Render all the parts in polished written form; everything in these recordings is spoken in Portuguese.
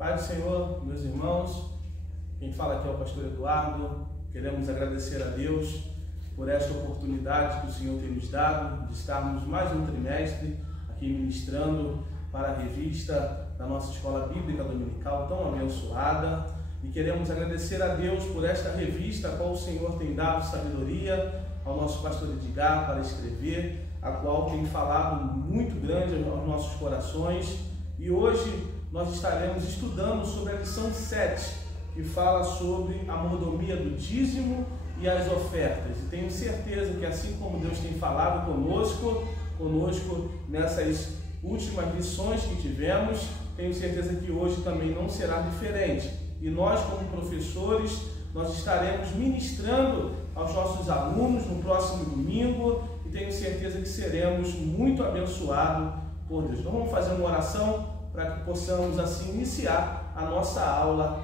Pai do Senhor, meus irmãos, quem fala aqui é o pastor Eduardo. Queremos agradecer a Deus por esta oportunidade que o Senhor tem nos dado de estarmos mais um trimestre aqui ministrando para a revista da nossa Escola Bíblica Dominical tão abençoada. E queremos agradecer a Deus por esta revista, a qual o Senhor tem dado sabedoria ao nosso pastor Edgar para escrever, a qual tem falado muito grande aos nossos corações. E hoje nós estaremos estudando sobre a lição 7, que fala sobre a mordomia do dízimo e as ofertas. E tenho certeza que assim como Deus tem falado conosco nessas últimas lições que tivemos, tenho certeza que hoje também não será diferente. E nós, como professores, nós estaremos ministrando aos nossos alunos no próximo domingo e tenho certeza que seremos muito abençoados por Deus. Então vamos fazer uma oração para que possamos assim iniciar a nossa aula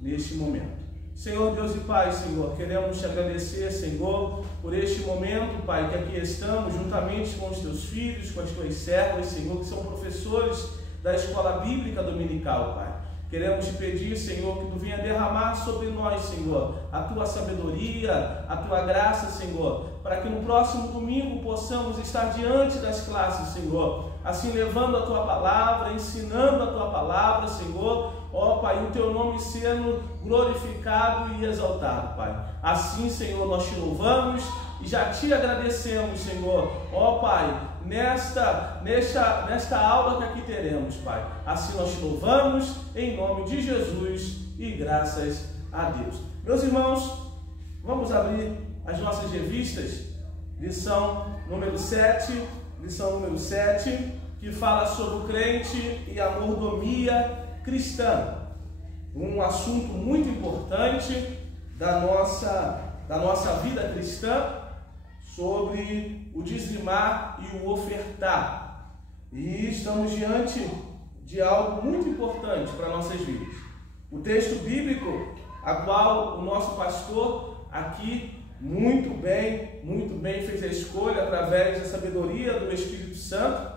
neste momento. Senhor Deus e Pai, Senhor, queremos te agradecer, Senhor, por este momento, Pai, que aqui estamos juntamente com os teus filhos, com as tuas servas, Senhor, que são professores da Escola Bíblica Dominical, Pai. Queremos te pedir, Senhor, que tu venha derramar sobre nós, Senhor, a tua sabedoria, a tua graça, Senhor, para que no próximo domingo possamos estar diante das classes, Senhor, assim levando a tua palavra, ensinando a tua palavra, Senhor, ó Pai, o teu nome sendo glorificado e exaltado, Pai. Assim, Senhor, nós te louvamos e já te agradecemos, Senhor, ó Pai, nesta aula que aqui teremos, Pai. Assim nós te louvamos em nome de Jesus e graças a Deus. Meus irmãos, vamos abrir as nossas revistas, lição número 7, que fala sobre o crente e a mordomia cristã. Um assunto muito importante da nossa vida cristã, sobre o dizimar e o ofertar. E estamos diante de algo muito importante para nossas vidas. O texto bíblico, a qual o nosso pastor aqui muito bem fez a escolha através da sabedoria do Espírito Santo,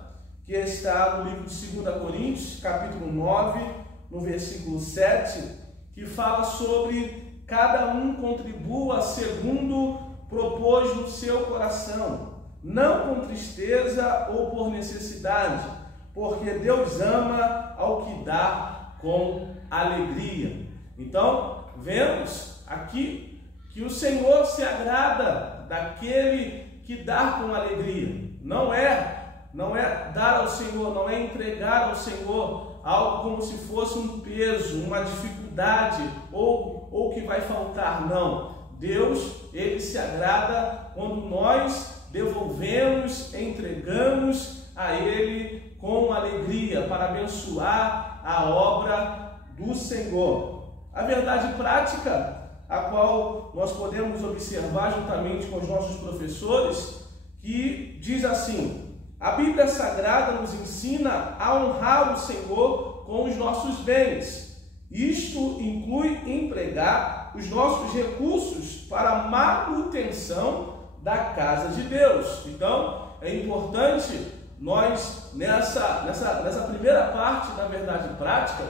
que está no livro de 2 Coríntios, capítulo 9, no versículo 7, que fala sobre cada um contribua segundo propôs no seu coração, não com tristeza ou por necessidade, porque Deus ama ao que dá com alegria. Então, vemos aqui que o Senhor se agrada daquele que dá com alegria. Não é dar ao Senhor, não é entregar ao Senhor algo como se fosse um peso, uma dificuldade ou que vai faltar, não. Deus, Ele se agrada quando nós devolvemos, entregamos a Ele com alegria para abençoar a obra do Senhor. A verdade prática, a qual nós podemos observar juntamente com os nossos professores, que diz assim: a Bíblia Sagrada nos ensina a honrar o Senhor com os nossos bens. Isto inclui empregar os nossos recursos para a manutenção da casa de Deus. Então, é importante nós, nessa primeira parte da verdade prática,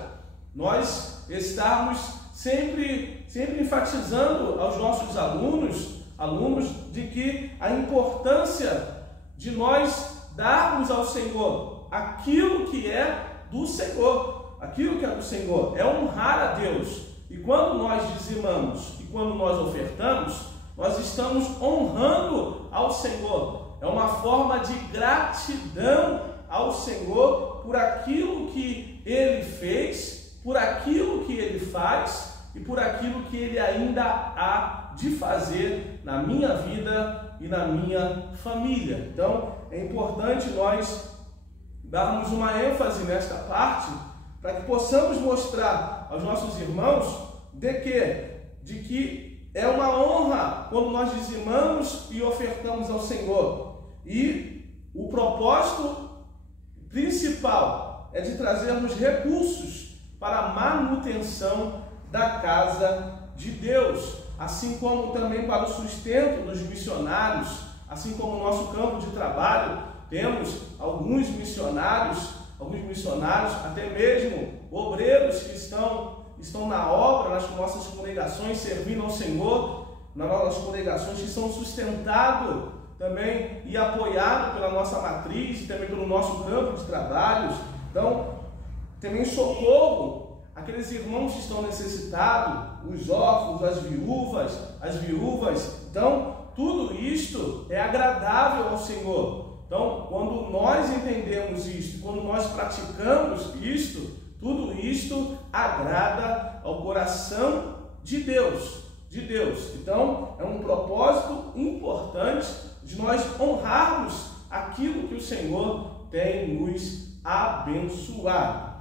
nós estarmos sempre enfatizando aos nossos alunos de que a importância de nós darmos ao Senhor aquilo que é do Senhor. Aquilo que é do Senhor é honrar a Deus. E quando nós dizimamos e quando nós ofertamos, nós estamos honrando ao Senhor. É uma forma de gratidão ao Senhor por aquilo que Ele fez, por aquilo que Ele faz e por aquilo que Ele ainda há de fazer na minha vida e na minha família. Então, é importante nós darmos uma ênfase nesta parte, para que possamos mostrar aos nossos irmãos de que é uma honra quando nós dizimamos e ofertamos ao Senhor. E o propósito principal é de trazermos recursos para a manutenção da casa de Deus, assim como também para o sustento dos missionários, assim como o nosso campo de trabalho, temos alguns missionários, até mesmo obreiros que estão nas nossas congregações, servindo ao Senhor, nas nossas congregações que são sustentados também e apoiados pela nossa matriz e também pelo nosso campo de trabalhos. Então, também socorro aqueles irmãos que estão necessitados, os órfãos, as viúvas. Então, tudo isto é agradável ao Senhor. Então, quando nós entendemos isto, quando nós praticamos isto, tudo isto agrada ao coração de Deus. Então, é um propósito importante de nós honrarmos aquilo que o Senhor tem nos abençoado.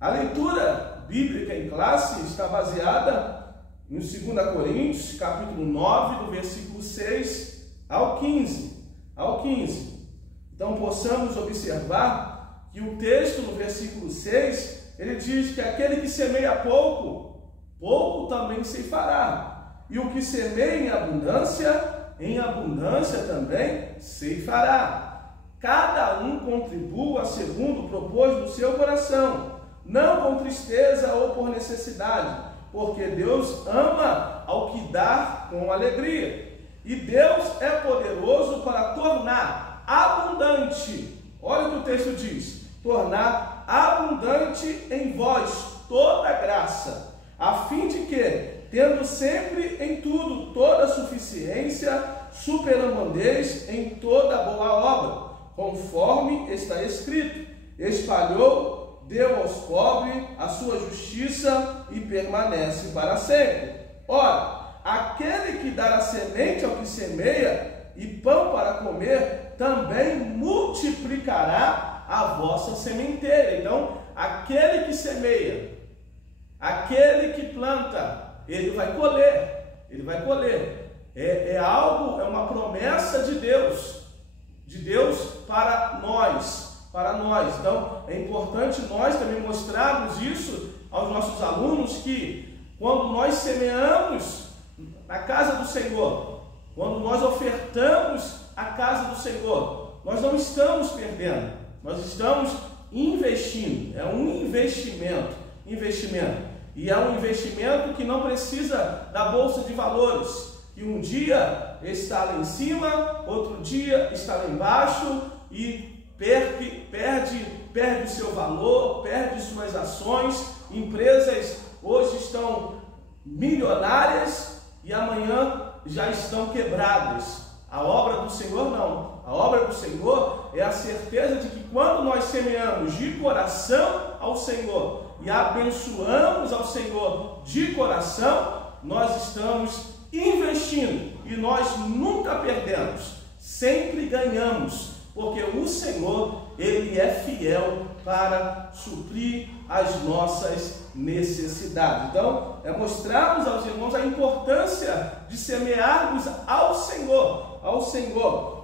A leitura bíblica em classe está baseada em 2 Coríntios, capítulo 9, do versículo 6 ao 15. Então, possamos observar que o texto, no versículo 6, ele diz que aquele que semeia pouco, pouco também ceifará. E o que semeia em abundância também ceifará. Cada um contribua segundo propôs no seu coração, não com tristeza ou por necessidade, porque Deus ama ao que dá com alegria. E Deus é poderoso para tornar abundante, olha o que o texto diz, tornar abundante em vós toda graça, a fim de que, tendo sempre em tudo toda suficiência, superabundeis em toda boa obra, conforme está escrito, espalhou, deu aos pobres a sua justiça e permanece para sempre. Ora, aquele que dá a semente ao que semeia e pão para comer, também multiplicará a vossa sementeira. Então, aquele que semeia, aquele que planta, ele vai colher. É uma promessa de Deus para nós. Então, é importante nós também mostrarmos isso aos nossos alunos, que quando nós semeamos na casa do Senhor, quando nós ofertamos a casa do Senhor, nós não estamos perdendo, nós estamos investindo. É um investimento. E é um investimento que não precisa da bolsa de valores, que um dia está lá em cima, outro dia está lá embaixo e perde o seu valor, perde suas ações. Empresas hoje estão milionárias e amanhã já estão quebradas. A obra do Senhor não. A obra do Senhor é a certeza de que quando nós semeamos de coração ao Senhor e abençoamos ao Senhor de coração, nós estamos investindo e nós nunca perdemos, sempre ganhamos, porque o Senhor, Ele é fiel para suprir as nossas necessidades. Então, é mostrarmos aos irmãos a importância de semearmos ao Senhor.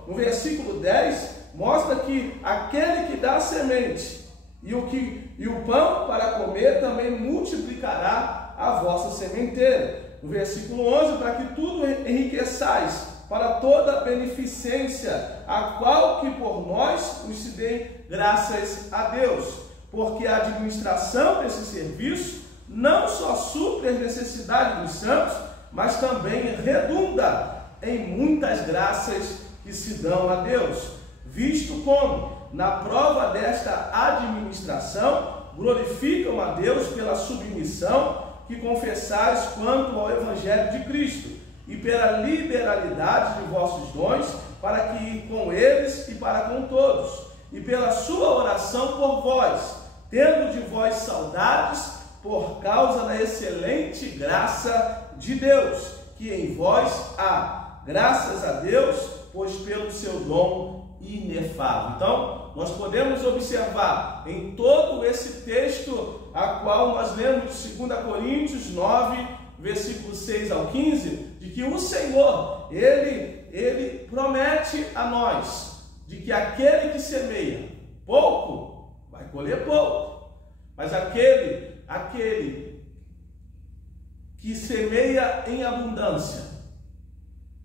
No versículo 10, mostra que aquele que dá a semente e o pão para comer também multiplicará a vossa sementeira. No versículo 11, para que tudo enriqueçais para toda beneficência, a qual que por nós nos se dê graças a Deus, porque a administração desse serviço não só supre as necessidades dos santos, mas também redunda em muitas graças que se dão a Deus, visto como, na prova desta administração, glorificam a Deus pela submissão que confessais quanto ao Evangelho de Cristo, e pela liberalidade de vossos dons, para que com eles e para com todos, e pela sua oração por vós, tendo de vós saudades, por causa da excelente graça de Deus, que em vós há, graças a Deus, pois pelo seu dom inefável. Então, nós podemos observar em todo esse texto, a qual nós lemos de 2 Coríntios 9, versículo 6 ao 15, de que o Senhor, Ele promete a nós, de que aquele que semeia pouco, vai colher pouco, mas aquele que semeia em abundância,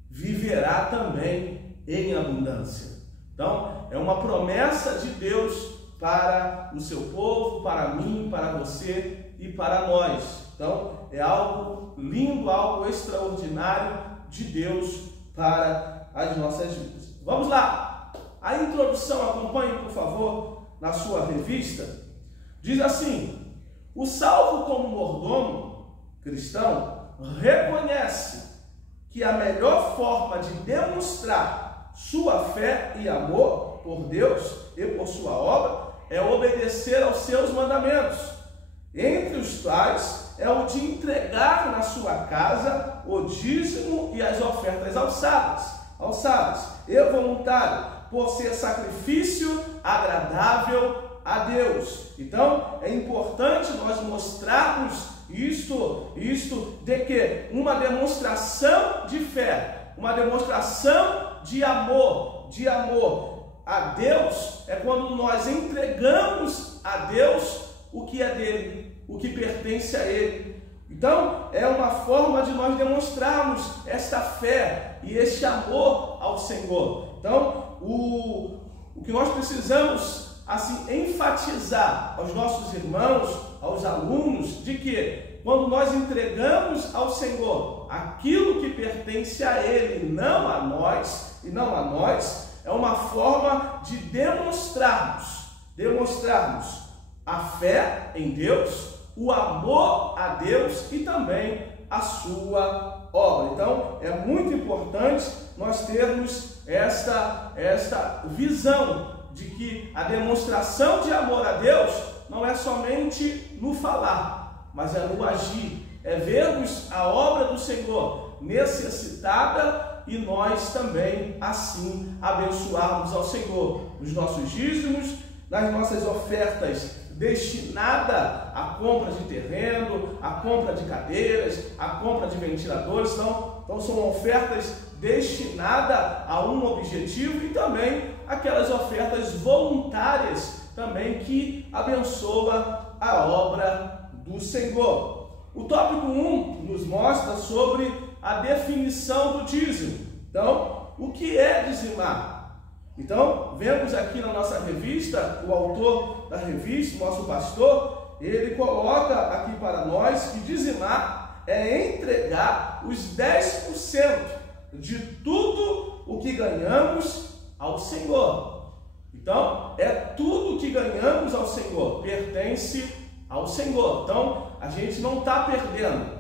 viverá também em abundância. Então, é uma promessa de Deus para o seu povo, para mim, para você e para nós. Então, é algo lindo, algo extraordinário de Deus para as nossas vidas. Vamos lá! A introdução, acompanhe, por favor, na sua revista. Diz assim: o salvo como mordomo cristão reconhece que a melhor forma de demonstrar sua fé e amor por Deus e por sua obra é obedecer aos seus mandamentos, entre os quais é o de entregar na sua casa o dízimo e as ofertas alçadas e voluntário, por ser sacrifício agradável a Deus. Então, é importante nós mostrarmos isto de que uma demonstração de fé, uma demonstração de amor a Deus, é quando nós entregamos a Deus o que é dele, o que pertence a ele. Então, é uma forma de nós demonstrarmos esta fé e este amor ao Senhor. Então, o que nós precisamos assim enfatizar aos nossos irmãos, aos alunos, de que quando nós entregamos ao Senhor aquilo que pertence a Ele, não a nós, é uma forma de demonstrarmos a fé em Deus, o amor a Deus e também a sua obra. Então, é muito importante nós termos esta visão de que a demonstração de amor a Deus não é somente no falar, mas é no agir, é vermos a obra do Senhor necessitada e nós também assim abençoarmos ao Senhor nos nossos dízimos, nas nossas ofertas destinada à compra de terreno, à compra de cadeiras, à compra de ventiladores. Então são ofertas destinadas a um objetivo e também aquelas ofertas voluntárias também que abençoa a obra do Senhor. O tópico 1 nos mostra sobre a definição do dízimo. Então, o que é dizimar? Então, vemos aqui na nossa revista, o autor da revista, o nosso pastor, ele coloca aqui para nós que dizimar é entregar os 10% de tudo o que ganhamos ao Senhor. Então, é tudo que ganhamos ao Senhor, pertence ao Senhor. Então, a gente não está perdendo,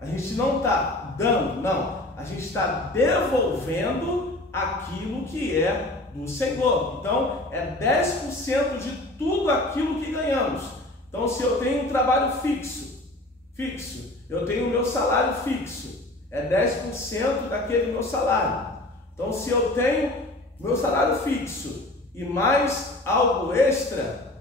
a gente não está dando, não, a gente está devolvendo aquilo que é do Senhor. Então, é 10% de tudo aquilo que ganhamos. Então, se eu tenho um trabalho fixo, eu tenho o meu salário fixo, é 10% daquele meu salário. Então, se eu tenho meu salário fixo e mais algo extra,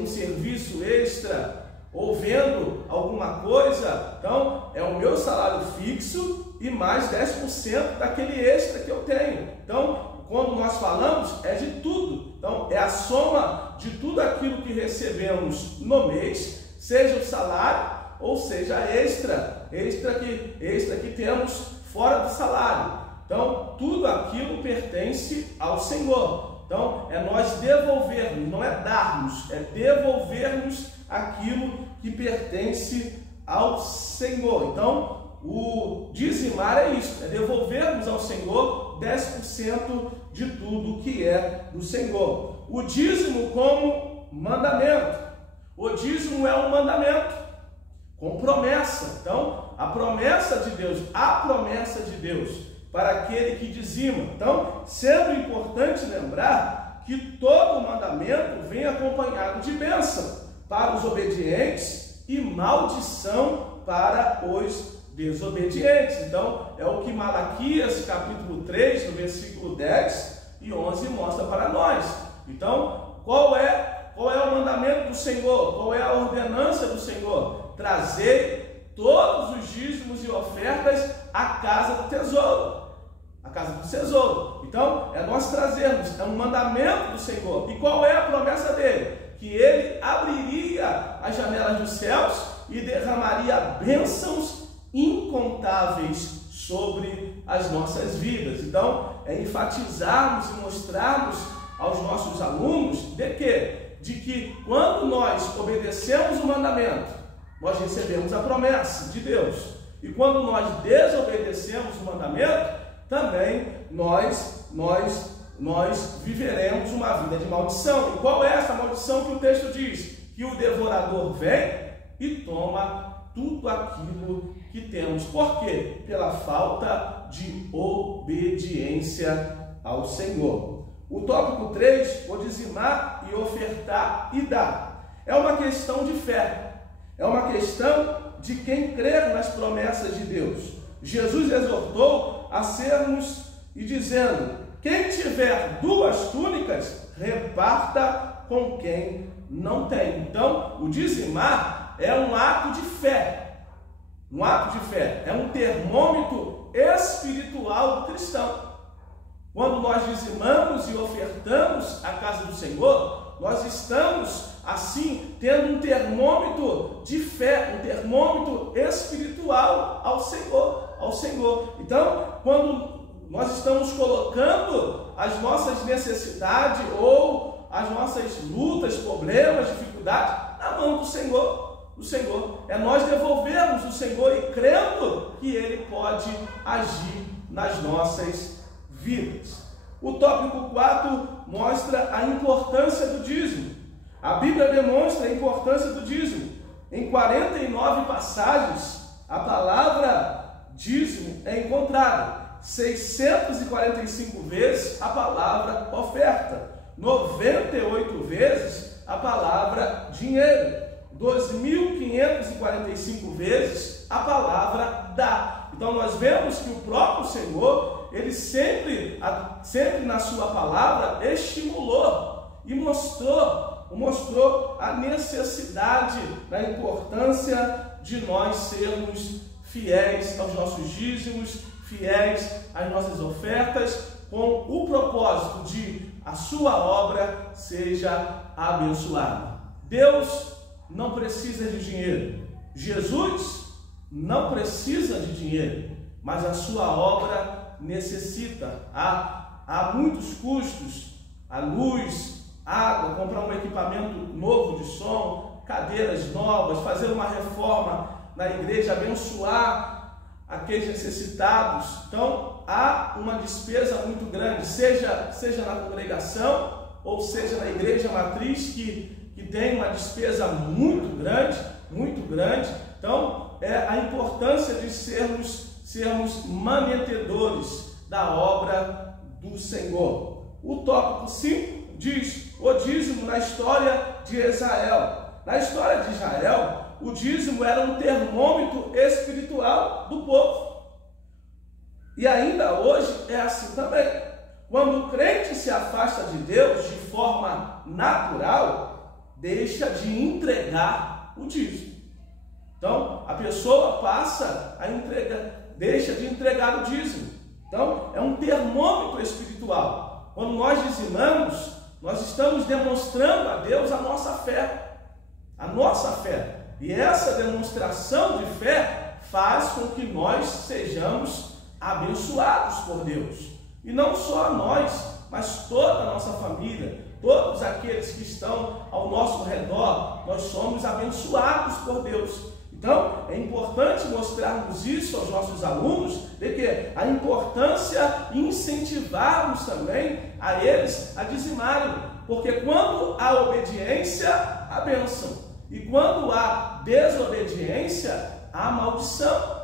um serviço extra, ou vendo alguma coisa, então é o meu salário fixo e mais 10% daquele extra que eu tenho. Então, quando nós falamos, é de tudo. Então, é a soma de tudo aquilo que recebemos no mês, seja o salário ou seja a extra que temos fora do salário. Então, tudo aquilo pertence ao Senhor. Então, é nós devolvermos, não é darmos, é devolvermos aquilo que pertence ao Senhor. Então, o dizimar é isso, é devolvermos ao Senhor 10% de tudo que é do Senhor. O dízimo como mandamento. O dízimo é um mandamento com promessa. Então, a promessa de Deus para aquele que dizima. Então, sendo importante lembrar que todo mandamento vem acompanhado de bênção para os obedientes e maldição para os desobedientes. Então, é o que Malaquias, capítulo 3, no versículo 10 e 11, mostra para nós. Então, qual é o mandamento do Senhor? Qual é a ordenança do Senhor? Trazer todos os dízimos e ofertas à casa do tesouro. A casa do tesouro. Então, é nós trazermos, é um mandamento do Senhor. E qual é a promessa dele? Que ele abriria as janelas dos céus e derramaria bênçãos incontáveis sobre as nossas vidas. Então, é enfatizarmos e mostrarmos aos nossos alunos de que quando nós obedecemos o mandamento, nós recebemos a promessa de Deus. E quando nós desobedecemos o mandamento, também nós viveremos uma vida de maldição. E qual é essa maldição que o texto diz? Que o devorador vem e toma tudo aquilo que temos. Por quê? Pela falta de obediência ao Senhor. O tópico 3, o dizimar e ofertar e dar. É uma questão de fé. É uma questão de quem crer nas promessas de Deus. Jesus exortou a sermos e dizendo: quem tiver 2 túnicas, reparta com quem não tem. Então, o dizimar é um ato de fé. Um ato de fé. É um termômetro espiritual do cristão. Quando nós dizimamos e ofertamos a casa do Senhor, nós estamos, assim, tendo um termômetro de fé, um termômetro espiritual ao Senhor. Então, quando nós estamos colocando as nossas necessidades ou as nossas lutas, problemas, dificuldades na mão do Senhor, é nós devolvermos o Senhor e crendo que Ele pode agir nas nossas vidas. O tópico 4 mostra a importância do dízimo. A Bíblia demonstra a importância do dízimo. Em 49 passagens, a palavra dízimo é encontrada. 645 vezes a palavra oferta. 98 vezes a palavra dinheiro. 2.545 vezes a palavra dá. Então nós vemos que o próprio Senhor, Ele sempre na sua palavra estimulou e mostrou a necessidade, a importância de nós sermos fiéis aos nossos dízimos, fiéis às nossas ofertas, com o propósito de a sua obra seja abençoada. Deus não precisa de dinheiro. Jesus não precisa de dinheiro, mas a sua obra necessita. Há muitos custos, a luz, água, comprar um equipamento novo de som, cadeiras novas, fazer uma reforma na igreja, abençoar aqueles necessitados. Então, há uma despesa muito grande, seja na congregação ou seja na igreja matriz, que tem uma despesa muito grande. Então, é a importância de sermos manetedores da obra do Senhor. O tópico 5 diz o dízimo na história de Israel. Na história de Israel, o dízimo era um termômetro espiritual do povo. E ainda hoje é assim também. Quando o crente se afasta de Deus de forma natural, deixa de entregar o dízimo. Então, a pessoa deixa de entregar o dízimo. Então, é um termômetro espiritual. Quando nós dizimamos, nós estamos demonstrando a Deus a nossa fé. E essa demonstração de fé faz com que nós sejamos abençoados por Deus. E não só nós, mas toda a nossa família, todos aqueles que estão ao nosso redor, nós somos abençoados por Deus. Então, é importante mostrarmos isso aos nossos alunos, de que a importância e incentivarmos também a eles a dizimarem, porque quando há obediência, há bênção, e quando há desobediência, há maldição.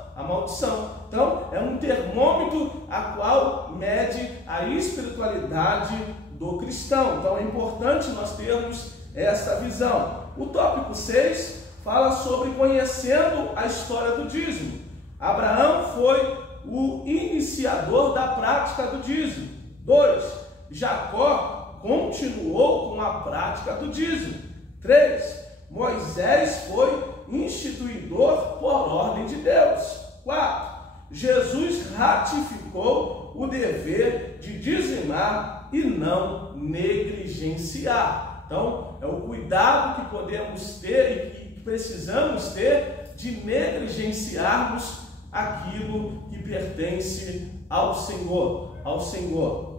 Então, é um termômetro a qual mede a espiritualidade do cristão. Então, é importante nós termos essa visão. O tópico 6 fala sobre conhecendo a história do dízimo. Abraão foi o iniciador da prática do dízimo. 2. Jacó continuou com a prática do dízimo. 3. Moisés foi instituidor por ordem de Deus. 4. Jesus ratificou o dever de dizimar e não negligenciar. Então, é o cuidado que podemos ter e que precisamos ter de negligenciarmos aquilo que pertence ao Senhor.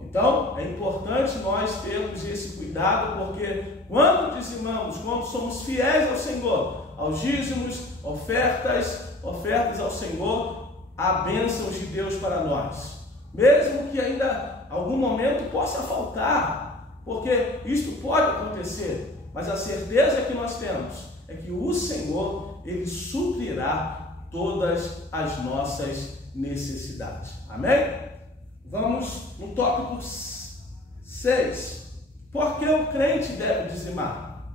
Então, é importante nós termos esse cuidado, porque quando dizimamos, quando somos fiéis ao Senhor, aos dízimos, ofertas ao Senhor, há bênçãos de Deus para nós. Mesmo que ainda algum momento possa faltar, porque isto pode acontecer, mas a certeza que nós temos é que o Senhor, Ele suprirá todas as nossas necessidades. Amém? Vamos no tópico 6. Por que o crente deve dizimar?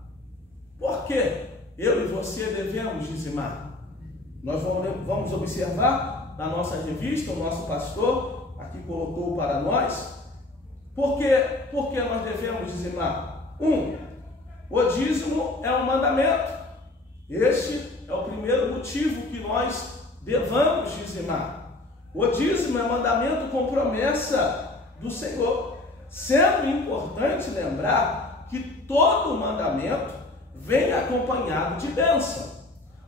Por que eu e você devemos dizimar? Nós vamos observar na nossa revista, o nosso pastor aqui colocou para nós. Por que nós devemos dizimar? O dízimo é um mandamento. Este é o primeiro motivo que nós devamos dizimar. O dízimo é mandamento com promessa do Senhor, sendo importante lembrar que todo mandamento vem acompanhado de bênção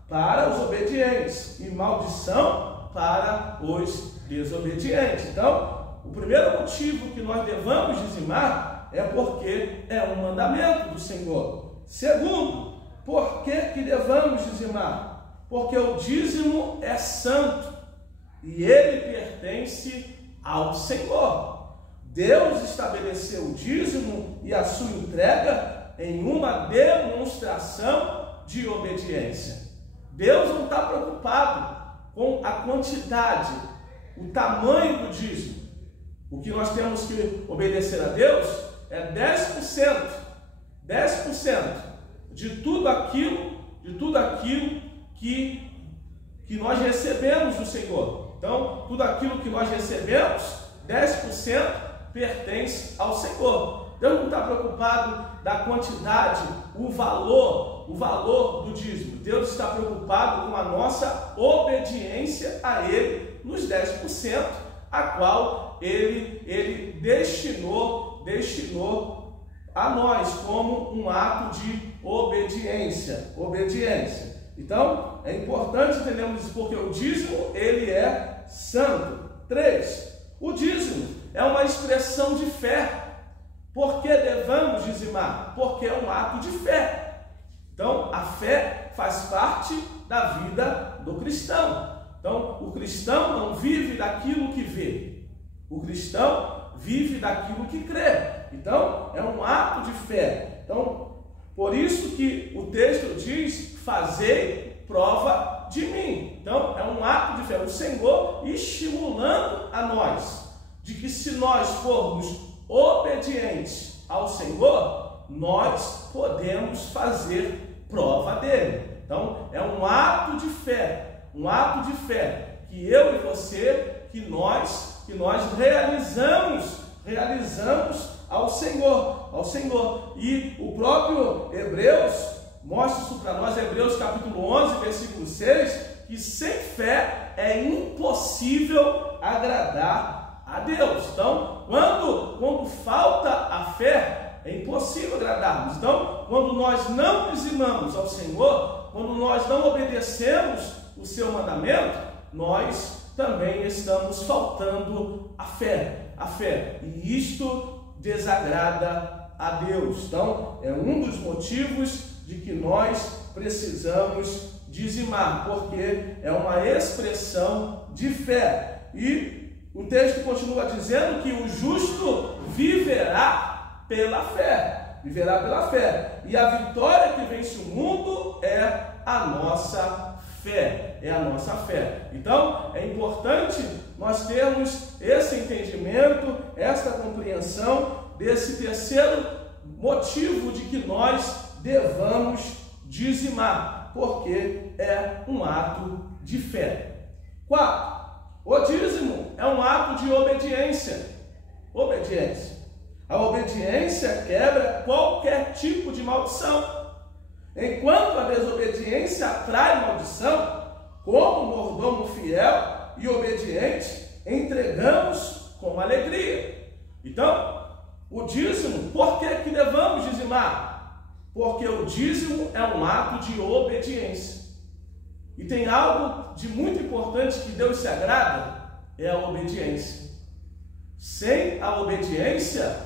para os obedientes e maldição para os desobedientes. Então, o primeiro motivo que nós devamos dizimar é porque é um mandamento do Senhor. Segundo, por que devemos dizimar? Porque o dízimo é santo e ele pertence ao Senhor. Deus estabeleceu o dízimo e a sua entrega em uma demonstração de obediência. Deus não está preocupado com a quantidade, o tamanho do dízimo. O que nós temos que obedecer a Deus é 10%. 10% de tudo aquilo que nós recebemos do Senhor. Então, tudo aquilo que nós recebemos, 10% pertence ao Senhor. Deus não está preocupado da quantidade, o valor do dízimo. Deus está preocupado com a nossa obediência a Ele nos 10%, a qual Ele destinou a nós como um ato de obediência. Então, é importante entendermos isso, porque o dízimo, ele é santo. 3. O dízimo é uma expressão de fé. Por que devemos dizimar? Porque é um ato de fé. Então, a fé faz parte da vida do cristão. Então, o cristão não vive daquilo que vê. O cristão vive daquilo que crê. Então, é um ato de fé. Então, por isso que o texto diz, fazei prova de mim. Então, é um ato de fé. O Senhor estimulando a nós, de que se nós formos obedientes ao Senhor, nós podemos fazer prova dele. Então, é um ato de fé, que eu e você, que nós realizamos ao Senhor. E o próprio Hebreus mostra isso para nós, Hebreus capítulo 11, versículo 6, que sem fé é impossível agradar a Deus. Então, quando falta a fé, é impossível agradarmos. Então, quando nós não dizimamos ao Senhor, quando nós não obedecemos o seu mandamento, nós também estamos faltando a fé. E isto desagrada a Deus. Então, é um dos motivos de que nós precisamos dizimar, porque é uma expressão de fé. E o texto continua dizendo que o justo viverá pela fé. E a vitória que vence o mundo é a nossa fé. Então, é importante nós termos esse entendimento, esta compreensão desse terceiro motivo de que nós devamos dizimar, porque é um ato de fé. 4. O dízimo é um ato de obediência. A obediência quebra qualquer tipo de maldição. Enquanto a desobediência atrai maldição, como mordomo fiel e obediente, entregamos com alegria. Então, o dízimo, por que devemos dizimar? Porque o dízimo é um ato de obediência. E tem algo de muito importante que Deus se agrada, é a obediência. Sem a obediência,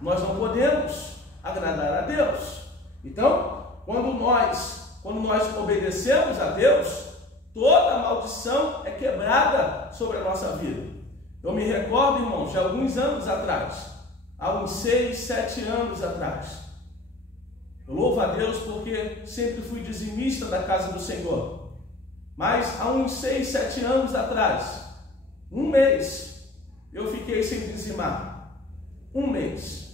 nós não podemos agradar a Deus. Então, quando nós quando nós obedecemos a Deus, toda maldição é quebrada sobre a nossa vida. Eu me recordo, irmãos, de alguns anos atrás, há uns 6, 7 anos atrás. Eu louvo a Deus porque sempre fui dizimista da casa do Senhor. Mas há uns 6, 7 anos atrás, um mês, eu fiquei sem dizimar. Um mês.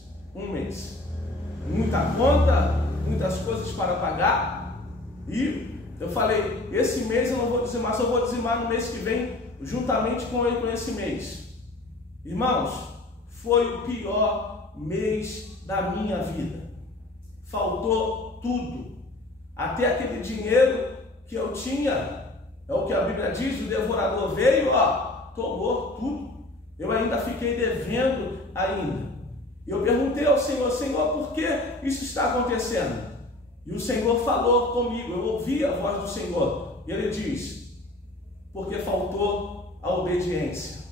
Muita conta, muitas coisas para pagar. E eu falei, esse mês eu não vou dizimar, só vou dizimar no mês que vem, juntamente com esse mês. Irmãos, foi o pior mês da minha vida. Faltou tudo. Até aquele dinheiro que eu tinha, é o que a Bíblia diz, o devorador veio, tomou tudo. Eu ainda fiquei devendo ainda. Eu perguntei ao Senhor, Senhor, por que isso está acontecendo? E o Senhor falou comigo, eu ouvi a voz do Senhor. E Ele diz, porque faltou a obediência.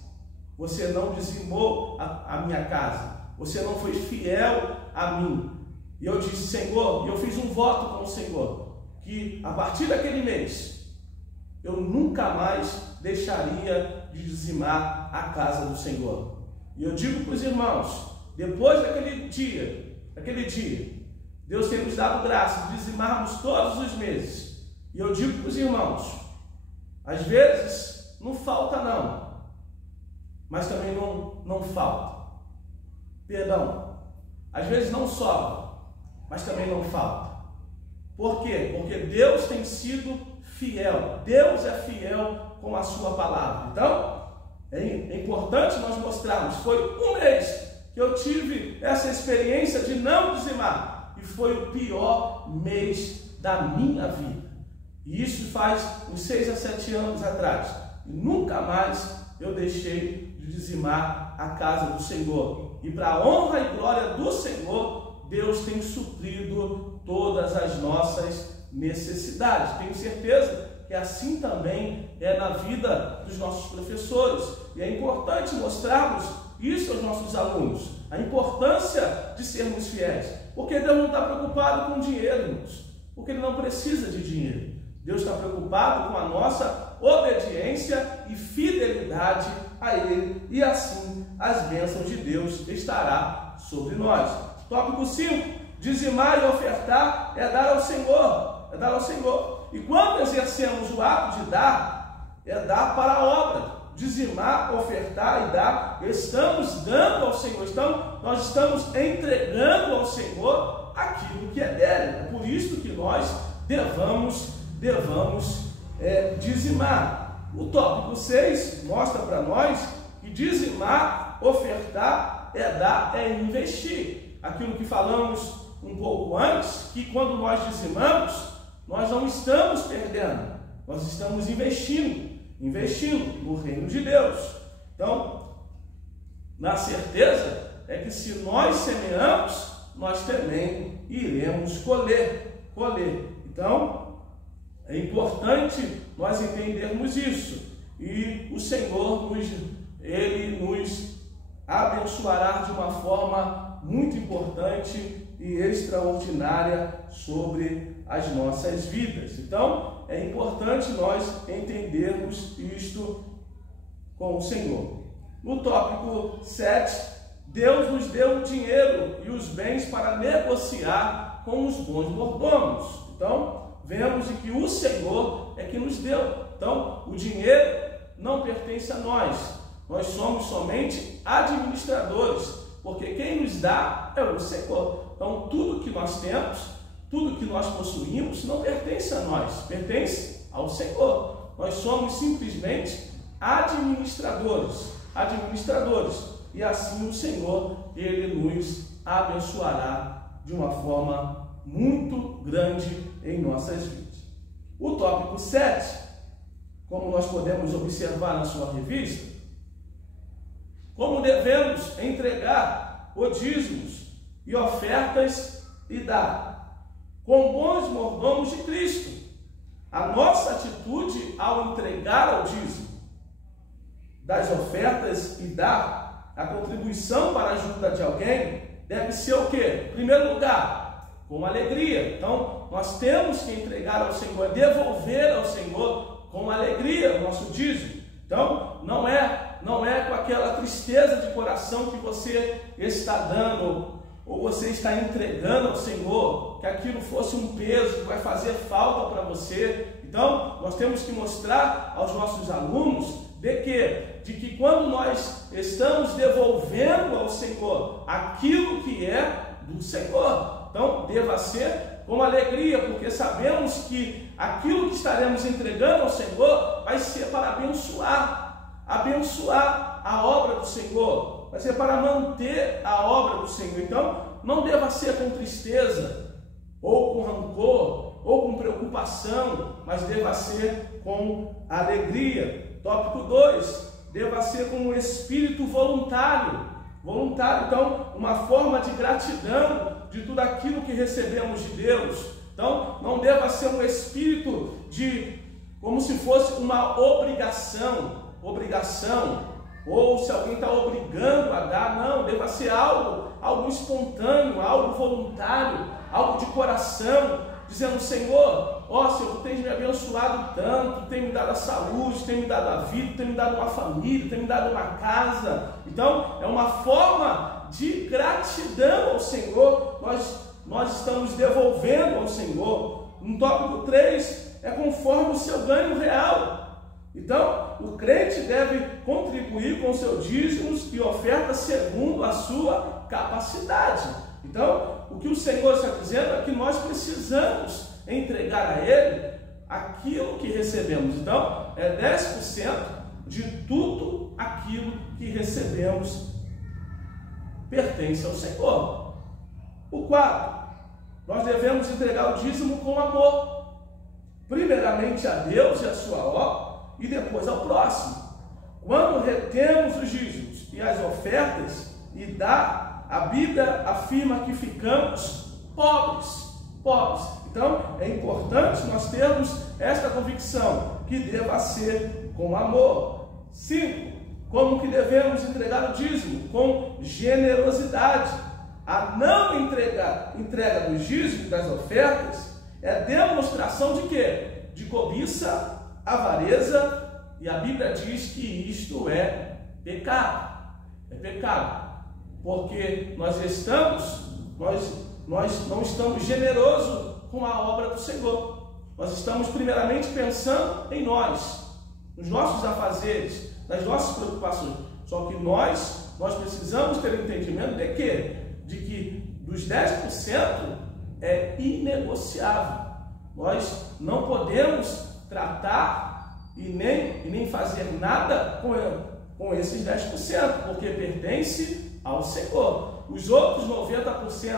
Você não dizimou a minha casa. Você não foi fiel a mim. E eu disse, Senhor, e eu fiz um voto com o Senhor, que a partir daquele mês, eu nunca mais deixaria de dizimar a casa do Senhor. E eu digo para os irmãos, depois daquele dia, Deus tem nos dado graça de dizimarmos todos os meses. E eu digo para os irmãos, às vezes não falta não, mas também não falta. Perdão, às vezes não sobra, mas também não falta. Por quê? Porque Deus tem sido fiel. Deus é fiel com a sua palavra. Então, é importante nós mostrarmos. Foi um mês que eu tive essa experiência de não dizimar. E foi o pior mês da minha vida. E isso faz uns 6 a 7 anos atrás. E nunca mais eu deixei de dizimar a casa do Senhor. E para a honra e glória do Senhor, Deus tem suprido todas as nossas necessidades. Tenho certeza que assim também é na vida dos nossos professores. E é importante mostrarmos isso aos nossos alunos. A importância de sermos fiéis. Porque Deus não está preocupado com dinheiro, irmãos. Porque Ele não precisa de dinheiro. Deus está preocupado com a nossa obediência e fidelidade a Ele. E assim as bênçãos de Deus estará sobre nós. Tópico 5. Dizimar e ofertar é dar ao Senhor. É dar ao Senhor. E quando exercemos o ato de dar, é dar para a obra. Dizimar, ofertar e dar, estamos dando ao Senhor. Então, nós estamos entregando ao Senhor aquilo que é dele. É por isso que nós devamos dizimar. O tópico 6 mostra para nós que dizimar, ofertar, é dar, é investir. Aquilo que falamos um pouco antes, que quando nós dizimamos, nós não estamos perdendo, nós estamos investindo no reino de Deus. Então, na certeza é que se nós semeamos, nós também iremos colher. Então, é importante nós entendermos isso. E o Senhor Ele nos abençoará de uma forma muito importante e extraordinária sobre as nossas vidas. Então, é importante nós entendermos isto com o Senhor. No tópico 7, Deus nos deu o dinheiro e os bens para negociar com os bons mordomos. Então, vemos que o Senhor é que nos deu. Então, o dinheiro não pertence a nós. Nós somos somente administradores, porque quem nos dá é o Senhor. Então, tudo que nós temos, tudo que nós possuímos, não pertence a nós, pertence ao Senhor. Nós somos simplesmente administradores. E assim o Senhor, Ele nos abençoará de uma forma muito grande em nossas vidas. O tópico 7, como nós podemos observar na sua revista, como devemos entregar os dízimos e ofertas e dar, com bons mordomos de Cristo. A nossa atitude ao entregar ao dízimo das ofertas e dar a contribuição para a ajuda de alguém deve ser o quê? Em primeiro lugar, com alegria. Então, nós temos que entregar ao Senhor, devolver ao Senhor com alegria o nosso dízimo. Então, não é com aquela tristeza de coração que você está dando ou você está entregando ao Senhor, que aquilo fosse um peso que vai fazer falta para você. Então, nós temos que mostrar aos nossos alunos de que quando nós estamos devolvendo ao Senhor aquilo que é do Senhor, então deva ser com alegria, porque sabemos que aquilo que estaremos entregando ao Senhor vai ser para abençoar a obra do Senhor, vai ser para manter a obra do Senhor. Então, não deva ser com tristeza, ou com rancor, ou com preocupação, mas deva ser com alegria. Tópico 2, deva ser com um espírito voluntário. Então, uma forma de gratidão de tudo aquilo que recebemos de Deus. Então, não deva ser um espírito como se fosse uma obrigação, ou se alguém está obrigando a dar. Não, deva ser algo espontâneo, algo voluntário, algo de coração, dizendo: Senhor, Senhor, tu tens me abençoado tanto, tem me dado a saúde, tem me dado a vida, tem me dado uma família, tem me dado uma casa. Então, é uma forma de gratidão ao Senhor, nós estamos devolvendo ao Senhor. No tópico 3, é conforme o seu ganho real. Então, o crente deve contribuir com seus dízimos e ofertas segundo a sua capacidade. Então, o que o Senhor está dizendo é que nós precisamos entregar a Ele aquilo que recebemos. Então, é 10% de tudo aquilo que recebemos pertence ao Senhor. O 4, nós devemos entregar o dízimo com amor, primeiramente a Deus e a sua obra, e depois ao próximo. Quando retemos os dízimos e as ofertas e dá, a Bíblia afirma que ficamos pobres. Então, é importante nós termos esta convicção, que deva ser com amor. 5, como que devemos entregar o dízimo? Com generosidade. A não entrega dos dízimos, das ofertas, é demonstração de quê? De cobiça, avareza, e a Bíblia diz que isto é pecado. É pecado, porque nós não estamos generosos com a obra do Senhor. Nós estamos primeiramente pensando em nós, nos nossos afazeres, nas nossas preocupações. Só que nós precisamos ter o entendimento de que dos 10% é inegociável. Nós não podemos tratar e nem fazer nada com esses 10%, porque pertence ao Senhor. Os outros 90%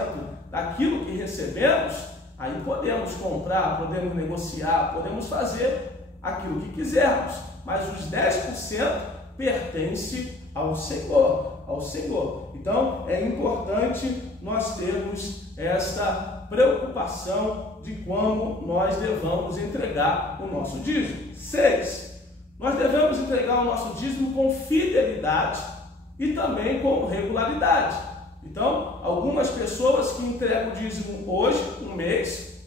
daquilo que recebemos, aí podemos comprar, podemos negociar, podemos fazer aquilo que quisermos, mas os 10% pertence ao Senhor. Então, é importante nós termos esta preocupação de como nós devamos entregar o nosso dízimo. 6, nós devemos entregar o nosso dízimo com fidelidade e também com regularidade. Então, algumas pessoas que entregam o dízimo hoje, o mês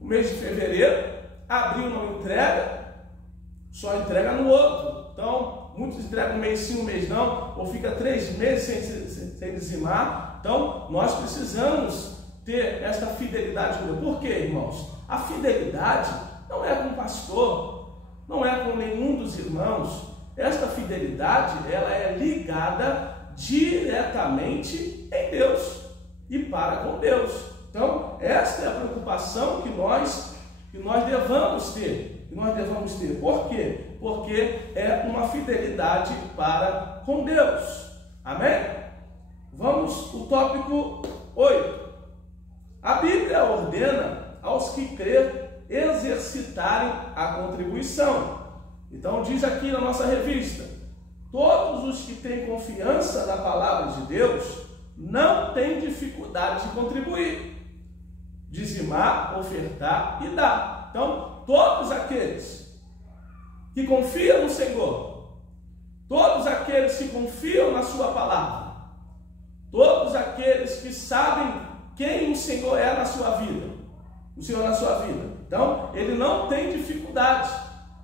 de fevereiro, abril não entrega, só entrega no outro. Então, muitos entregam um mês sim, um mês não, ou fica 3 meses sem dizimar. Então, nós precisamos ter esta fidelidade. Por quê, irmãos? A fidelidade não é com o pastor, não é com nenhum dos irmãos. Esta fidelidade, ela é ligada diretamente em Deus e para com Deus. Então, esta é a preocupação que nós devamos ter. Por quê? Porque é uma fidelidade para com Deus. Amém? Vamos ao tópico 8. A Bíblia ordena aos que crêem exercitarem a contribuição. Então diz aqui na nossa revista: todos os que têm confiança na palavra de Deus não têm dificuldade de contribuir, dizimar, ofertar e dar. Então, todos aqueles que confiam no Senhor, todos aqueles que confiam na sua palavra, todos aqueles que sabem quem o Senhor é na sua vida. O Senhor na sua vida. Então, ele não tem dificuldade.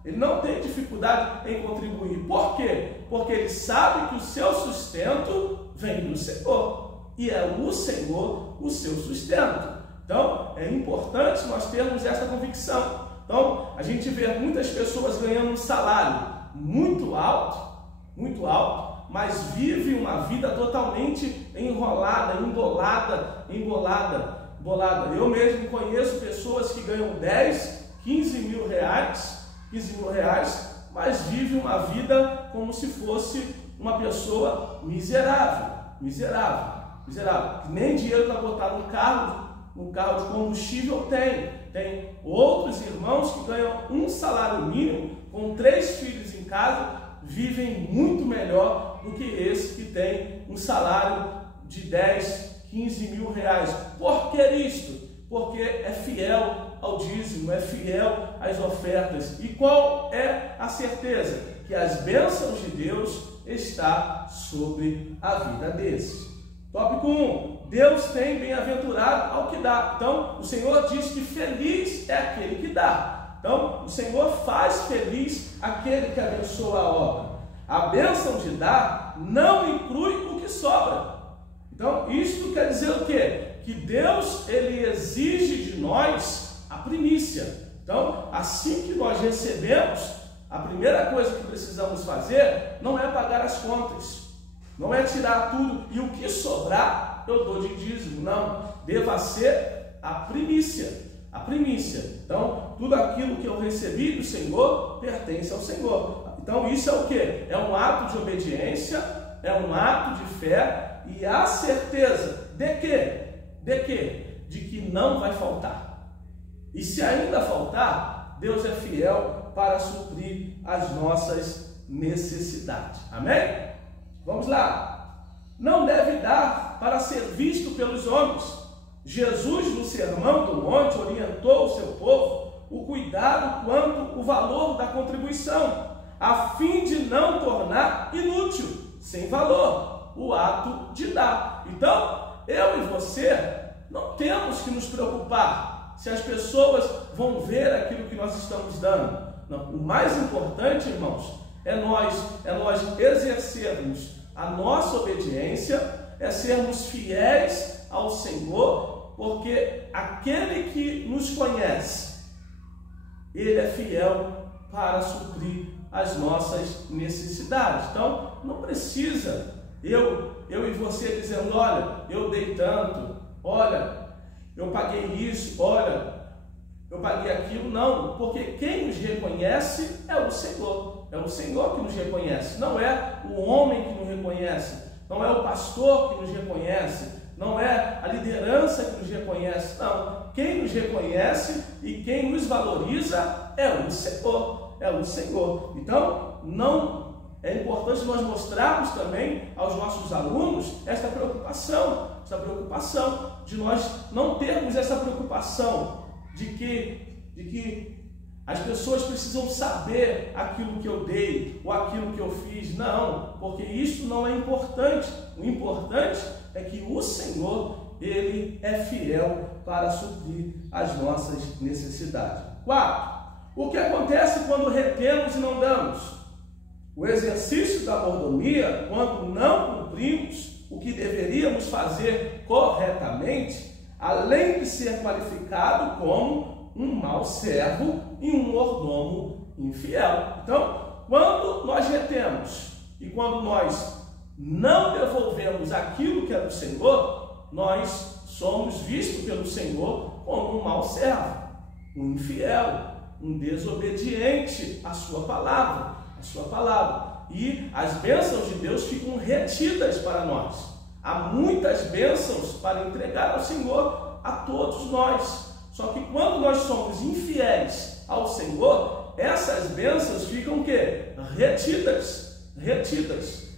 Ele não tem dificuldade em contribuir. Por quê? Porque ele sabe que o seu sustento vem do Senhor. E é o Senhor o seu sustento. Então, é importante nós termos essa convicção. Então, a gente vê muitas pessoas ganhando um salário muito alto, mas vive uma vida totalmente enrolada, embolada. Eu mesmo conheço pessoas que ganham 10, 15 mil reais, mas vive uma vida como se fosse uma pessoa miserável, que nem dinheiro para botar no carro de combustível tem. Tem outros irmãos que ganham um salário mínimo, com 3 filhos em casa, vivem muito melhor do que esse que tem um salário de 10, 15 mil reais. Por que isto? Porque é fiel ao dízimo, é fiel às ofertas. E qual é a certeza? Que as bênçãos de Deus estão sobre a vida desses. Tópico 1. Deus tem bem-aventurado ao que dá. Então, o Senhor diz que feliz é aquele que dá. Então, o Senhor faz feliz aquele que abençoa a obra. A bênção de dar não inclui o que sobra. Então, isto quer dizer o quê? Que Deus, ele exige de nós a primícia. Então, assim que nós recebemos, a primeira coisa que precisamos fazer não é pagar as contas. Não é tirar tudo e o que sobrar eu dou de dízimo. Não, deva ser a primícia. Então, tudo aquilo que eu recebi do Senhor pertence ao Senhor. Então, isso é o quê? É um ato de obediência, é um ato de fé e a certeza de quê? De que não vai faltar. E se ainda faltar, Deus é fiel para suprir as nossas necessidades. Amém? Vamos lá. Não deve dar para ser visto pelos homens. Jesus, no Sermão do Monte, orientou o seu povo o cuidado quanto o valor da contribuição, a fim de não tornar inútil, sem valor, o ato de dar. Então, eu e você não temos que nos preocupar se as pessoas vão ver aquilo que nós estamos dando. Não. O mais importante, irmãos, é nós exercermos a nossa obediência, é sermos fiéis ao Senhor, porque aquele que nos conhece, ele é fiel para suprir as nossas necessidades. Então, não precisa eu e você dizendo, olha, eu dei tanto, olha, eu paguei isso, olha, eu paguei aquilo. Não, porque quem nos reconhece é o Senhor. É o Senhor que nos reconhece, não é o homem que nos reconhece, não é o pastor que nos reconhece, não é a liderança que nos reconhece, não. Quem nos reconhece e quem nos valoriza é o Senhor. Então, é importante nós mostrarmos também aos nossos alunos essa preocupação de nós não termos essa preocupação de que as pessoas precisam saber aquilo que eu dei ou aquilo que eu fiz. Não, porque isso não é importante. O importante é que o Senhor, ele é fiel para suprir as nossas necessidades. 4. O que acontece quando retemos e não damos? O exercício da mordomia, quando não cumprimos o que deveríamos fazer corretamente, além de ser qualificado como um mau servo e um mordomo infiel. Então, quando nós retemos e quando nós não devolvemos aquilo que é do Senhor, nós somos vistos pelo Senhor como um mau servo, um infiel, um desobediente à sua palavra. E as bênçãos de Deus ficam retidas para nós. Há muitas bênçãos para entregar ao Senhor a todos nós. Só que quando nós somos infiéis ao Senhor, essas bênçãos ficam o quê? Retidas.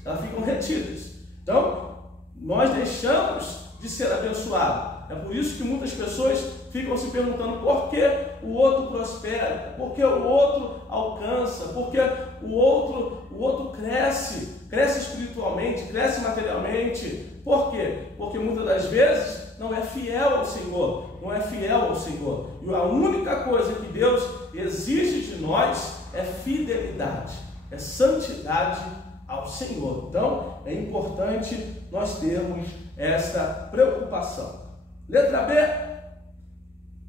Elas ficam retidas. Então, nós deixamos de ser abençoados. É por isso que muitas pessoas ficam se perguntando por que o outro prospera, por que o outro alcança, por que o outro cresce espiritualmente, cresce materialmente. Por quê? Porque muitas das vezes não é fiel ao Senhor, não é fiel ao Senhor. E a única coisa que Deus exige de nós é fidelidade, é santidade ao Senhor. Então, é importante nós termos essa preocupação. Letra B,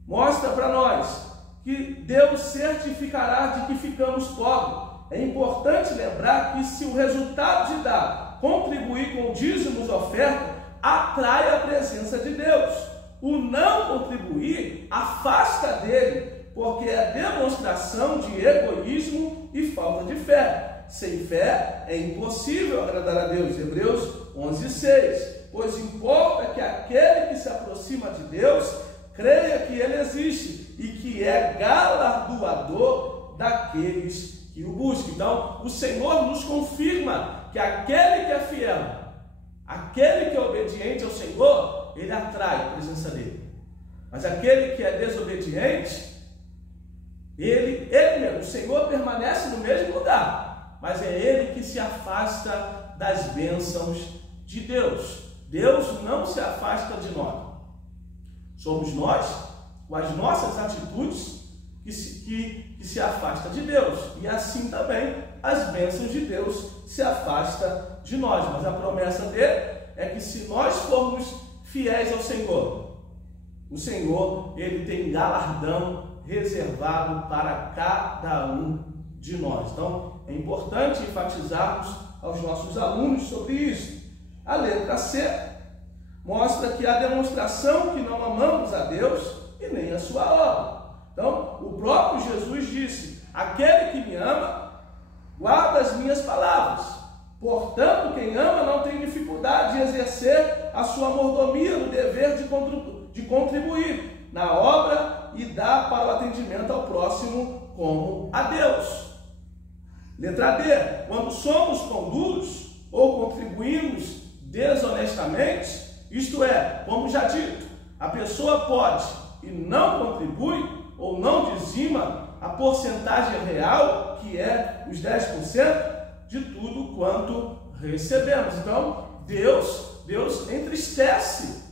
mostra para nós que Deus certificará de que ficamos pobres. É importante lembrar que se o resultado de dar, contribuir com dízimos, oferta, atrai a presença de Deus. O não contribuir afasta dele, porque é demonstração de egoísmo e falta de fé. Sem fé é impossível agradar a Deus. Hebreus 11:6. Pois importa que aquele que se aproxima de Deus creia que ele existe e que é galardoador daqueles que o buscam. Então, o Senhor nos confirma que aquele que é fiel, aquele que é obediente ao Senhor, ele atrai a presença dele. Mas aquele que é desobediente, ele mesmo, o Senhor permanece no mesmo lugar, mas é ele que se afasta das bênçãos de Deus. Deus não se afasta de nós. Somos nós, com as nossas atitudes, que se afasta de Deus. E assim também as bênçãos de Deus se afastam de nós. Mas a promessa dele é que se nós formos fiéis ao Senhor, o Senhor, ele tem galardão reservado para cada um de nós. Então, é importante enfatizarmos aos nossos alunos sobre isso. A letra C mostra que a demonstração que não amamos a Deus e nem a sua obra. Então, o próprio Jesus disse: aquele que me ama, guarda as minhas palavras. Portanto, quem ama não tem dificuldade de exercer a sua mordomia no dever de contribuir na obra e dar para o atendimento ao próximo como a Deus. Letra D. Quando somos pão duros ou contribuímos desonestamente, isto é, como já dito, a pessoa pode e não contribui ou não dizima a porcentagem real, que é os 10% de tudo quanto recebemos. Então, Deus entristece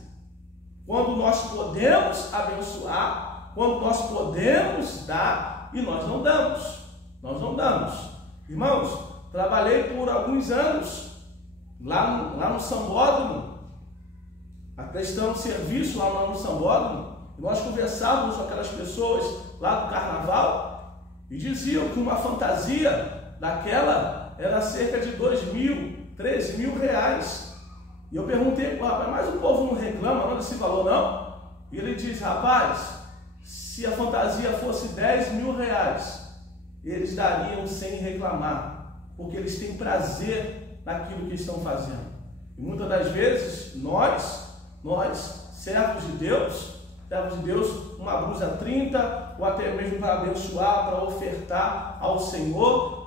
quando nós podemos abençoar, quando nós podemos dar e nós não damos. Nós não damos. Irmãos, trabalhei por alguns anos lá no Sambódromo, prestando serviço lá no Sambódromo. Nós conversávamos com aquelas pessoas lá do carnaval e diziam que uma fantasia daquela era cerca de 2.000, 3.000 reais. E eu perguntei para o rapaz, mas o povo não reclama não desse valor não? E ele diz: rapaz, se a fantasia fosse 10.000 reais, eles dariam sem reclamar, porque eles têm prazer naquilo que estão fazendo. E muitas das vezes nós, servos de Deus, uma blusa 30, ou até mesmo para abençoar, para ofertar ao Senhor,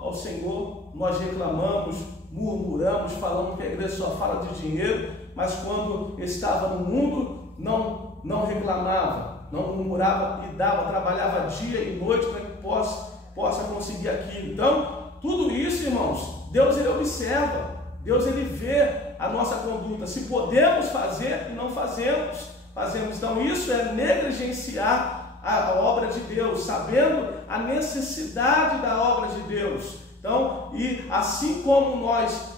nós reclamamos, murmuramos, falamos que a igreja só fala de dinheiro, mas quando estava no mundo, não reclamava, não murmurava e dava, trabalhava dia e noite para que possa conseguir aquilo. Então, tudo isso, irmãos, Deus ele observa, Deus ele vê a nossa conduta, se podemos fazer e não fazemos. Então isso é negligenciar a obra de Deus, sabendo a necessidade da obra de Deus. Então, e assim como nós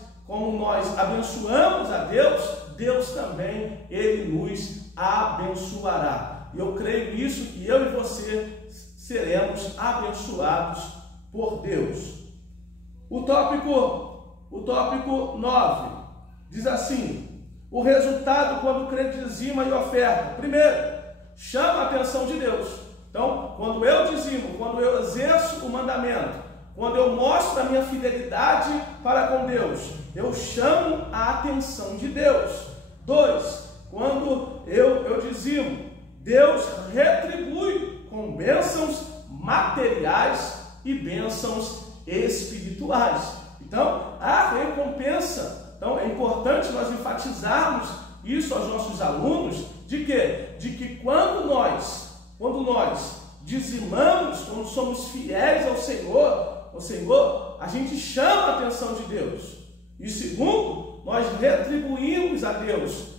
abençoamos a Deus, Deus também ele nos abençoará. E eu creio nisso, que eu e você seremos abençoados por Deus. O tópico 9 diz assim: o resultado quando o crente dizima e oferta. Primeiro, chama a atenção de Deus. Então, quando eu dizimo, quando eu exerço o mandamento, quando eu mostro a minha fidelidade para com Deus, eu chamo a atenção de Deus. 2, quando eu dizimo, Deus retribui com bênçãos materiais e bênçãos espirituais. Então, a recompensa. Então, é importante nós enfatizarmos isso aos nossos alunos, de quê? De que quando nós dizimamos, quando somos fiéis ao Senhor, a gente chama a atenção de Deus. E segundo, nós retribuímos a Deus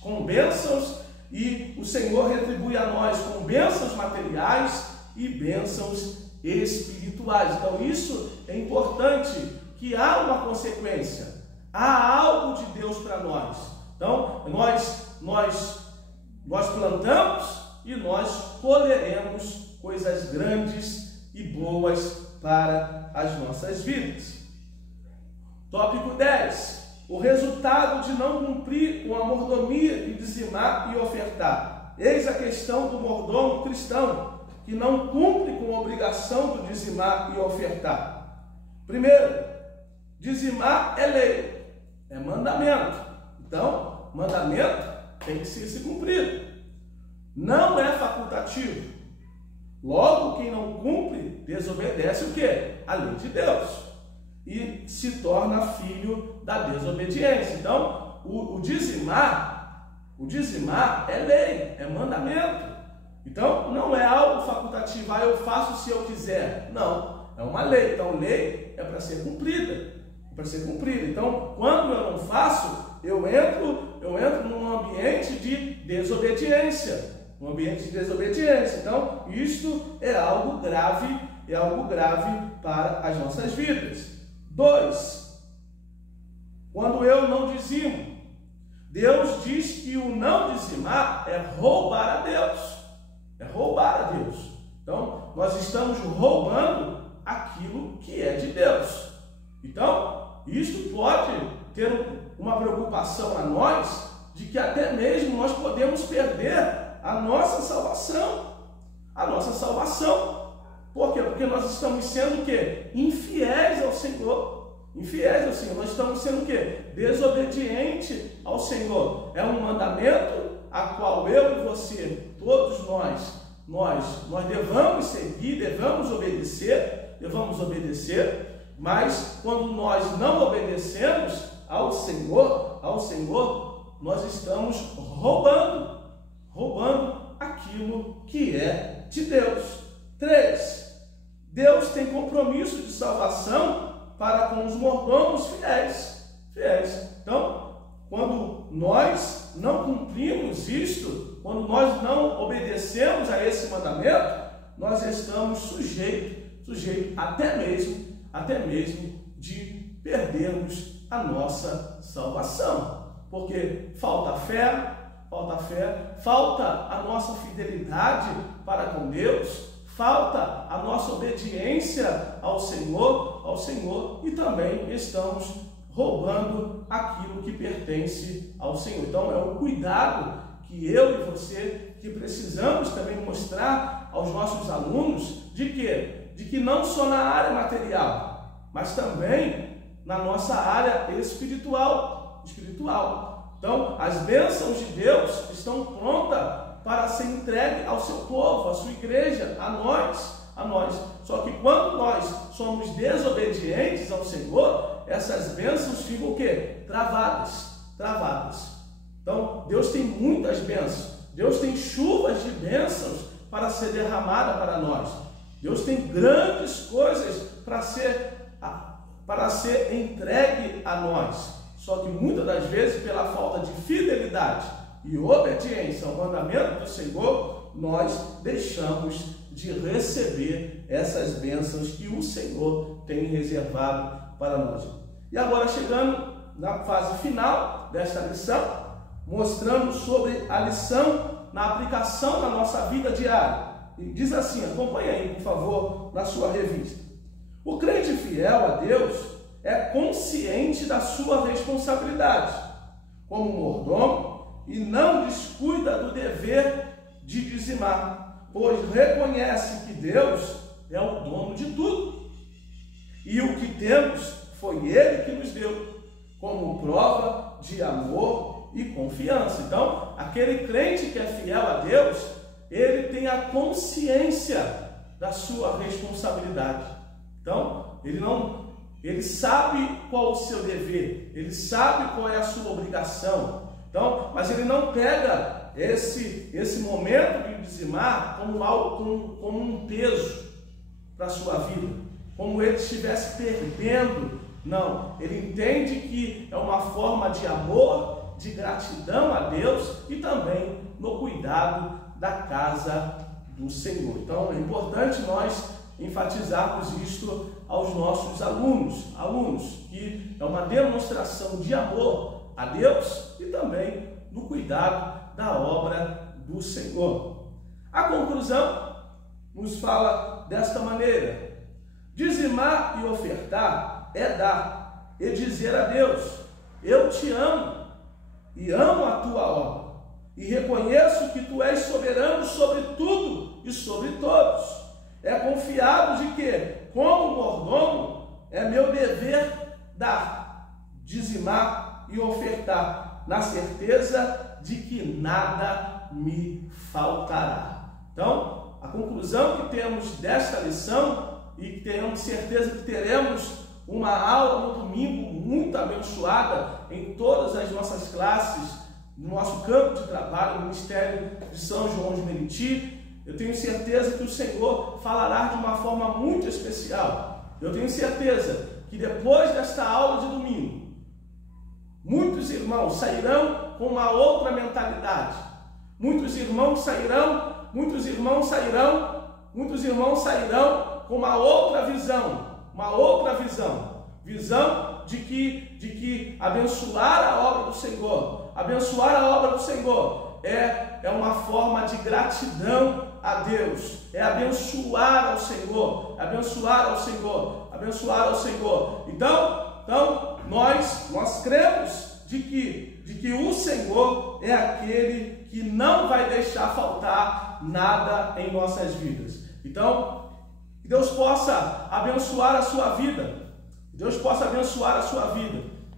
com bênçãos e o Senhor retribui a nós com bênçãos materiais e bênçãos espirituais. Então isso é importante, que há uma consequência, há algo de Deus para nós. Então nós plantamos e nós colheremos coisas grandes e boas para as nossas vidas. Tópico 10. O resultado de não cumprir com a mordomia de dizimar e ofertar. Eis a questão do mordomo cristão, que não cumpre com a obrigação de dizimar e ofertar. Primeiro, dizimar é lei, é mandamento. Então, mandamento tem que ser se cumprido. Não é facultativo. Logo, quem não cumpre, desobedece o quê? A lei de Deus. E se torna filho da desobediência. Então, o dizimar é lei, é mandamento. Então, não é algo facultativo, eu faço se eu quiser. Não, é uma lei. Então, lei é para ser cumprida. Então, quando eu não faço, eu entro num ambiente de desobediência. Então, isto é algo grave para as nossas vidas. 2. Quando eu não dizimo, Deus diz que o não dizimar é roubar a Deus. Então, nós estamos roubando aquilo que é de Deus. Então, isto pode ter uma preocupação a nós, de que até mesmo nós podemos perder a nossa salvação. Por quê? Porque nós estamos sendo o quê? Infiéis ao Senhor. Nós estamos sendo o quê? Desobediente ao Senhor. É um mandamento a qual eu e você, todos nós devamos seguir, devamos obedecer, mas quando nós não obedecemos ao Senhor, nós estamos roubando aquilo que é de Deus. 3. Deus tem compromisso de salvação para com os mordomos fiéis. Então, quando nós não cumprimos isto, quando nós não obedecemos a esse mandamento, nós estamos sujeitos até mesmo de perdermos a nossa salvação. Porque falta fé, falta a nossa fidelidade para com Deus, falta a nossa obediência ao Senhor e também estamos roubando aquilo que pertence ao Senhor. Então é um cuidado que eu e você que precisamos também mostrar aos nossos alunos, de que não só na área material, mas também na nossa área espiritual. Então, as bênçãos de Deus estão prontas para ser entregue ao seu povo, à sua igreja, a nós. Só que quando nós somos desobedientes ao Senhor, essas bênçãos ficam o quê? Travadas. Então, Deus tem muitas bênçãos. Deus tem chuvas de bênçãos para ser derramada para nós. Deus tem grandes coisas para ser entregue a nós. Só que muitas das vezes, pela falta de fidelidade e obediência ao mandamento do Senhor, nós deixamos de receber essas bênçãos que o Senhor tem reservado para nós. E agora, chegando na fase final desta lição, mostrando sobre a lição na aplicação na nossa vida diária. E diz assim, acompanha aí, por favor, na sua revista. O crente fiel a Deus é consciente da sua responsabilidade como mordomo e não descuida do dever de dizimar, pois reconhece que Deus é o dono de tudo. E o que temos foi Ele que nos deu, como prova de amor e confiança. Então, aquele crente que é fiel a Deus, ele tem a consciência da sua responsabilidade. Então, ele sabe qual o seu dever, ele sabe qual é a sua obrigação. Então, mas ele não pega esse momento de dizimar como algo, como um peso para a sua vida, como ele estivesse perdendo. Não, ele entende que é uma forma de amor de gratidão a Deus e também no cuidado da casa do Senhor. Então é importante nós enfatizarmos isto aos nossos alunos, que é uma demonstração de amor a Deus e também no cuidado da obra do Senhor. A conclusão nos fala desta maneira: dizimar e ofertar é dar e dizer a Deus: eu te amo e amo a tua obra, e reconheço que tu és soberano sobre tudo e sobre todos. É confiado de que, como mordomo, é meu dever dar, dizimar e ofertar, na certeza de que nada me faltará. Então, a conclusão que temos desta lição, e que tenhamos certeza que teremos uma aula no domingo muito abençoada em todas as nossas classes, no nosso campo de trabalho, no Ministério de São João de Meriti. Eu tenho certeza que o Senhor falará de uma forma muito especial. Eu tenho certeza que depois desta aula de domingo, muitos irmãos sairão com uma outra mentalidade. Muitos irmãos sairão com uma outra visão de que abençoar a obra do Senhor é uma forma de gratidão a Deus, é abençoar ao Senhor. Então nós cremos de que o Senhor é aquele que não vai deixar faltar nada em nossas vidas. Então, que Deus possa abençoar a sua vida,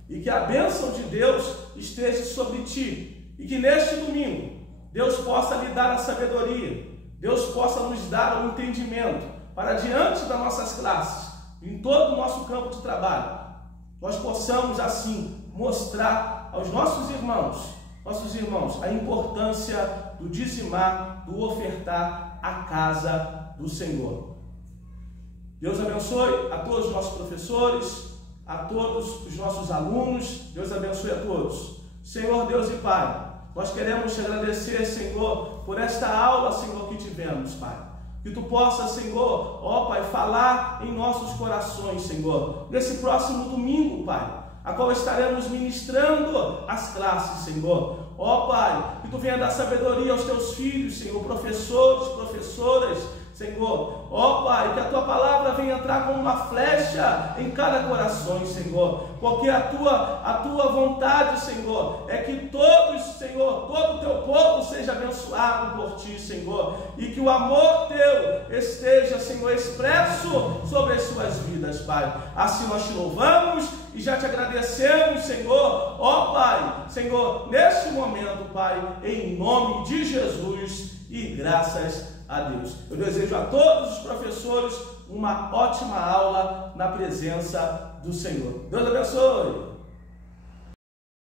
e que a bênção de Deus esteja sobre ti, e que neste domingo Deus possa lhe dar a sabedoria, Deus possa nos dar o entendimento para, diante das nossas classes, em todo o nosso campo de trabalho, nós possamos assim mostrar aos nossos irmãos a importância do dizimar, do ofertar a casa do Senhor. Deus abençoe a todos os nossos professores, a todos os nossos alunos. Deus abençoe a todos. Senhor Deus e Pai, nós queremos te agradecer, Senhor, por esta aula, Senhor, que tivemos, Pai. Que tu possa, Senhor, ó Pai, falar em nossos corações, Senhor, nesse próximo domingo, Pai, a qual estaremos ministrando as classes, Senhor. Ó Pai, que tu venha dar sabedoria aos teus filhos, Senhor, professores, professoras, Senhor. Ó Pai, que a tua palavra venha entrar como uma flecha em cada coração, Senhor, porque a tua vontade, Senhor, é que todos, Senhor, todo o teu povo seja abençoado por ti, Senhor, e que o amor teu esteja, Senhor, expresso sobre as suas vidas, Pai. Assim nós te louvamos e já te agradecemos, Senhor, ó Pai, Senhor, neste momento, Pai, em nome de Jesus, e graças a Deus. Eu desejo a todos os professores uma ótima aula na presença do Senhor. Deus abençoe!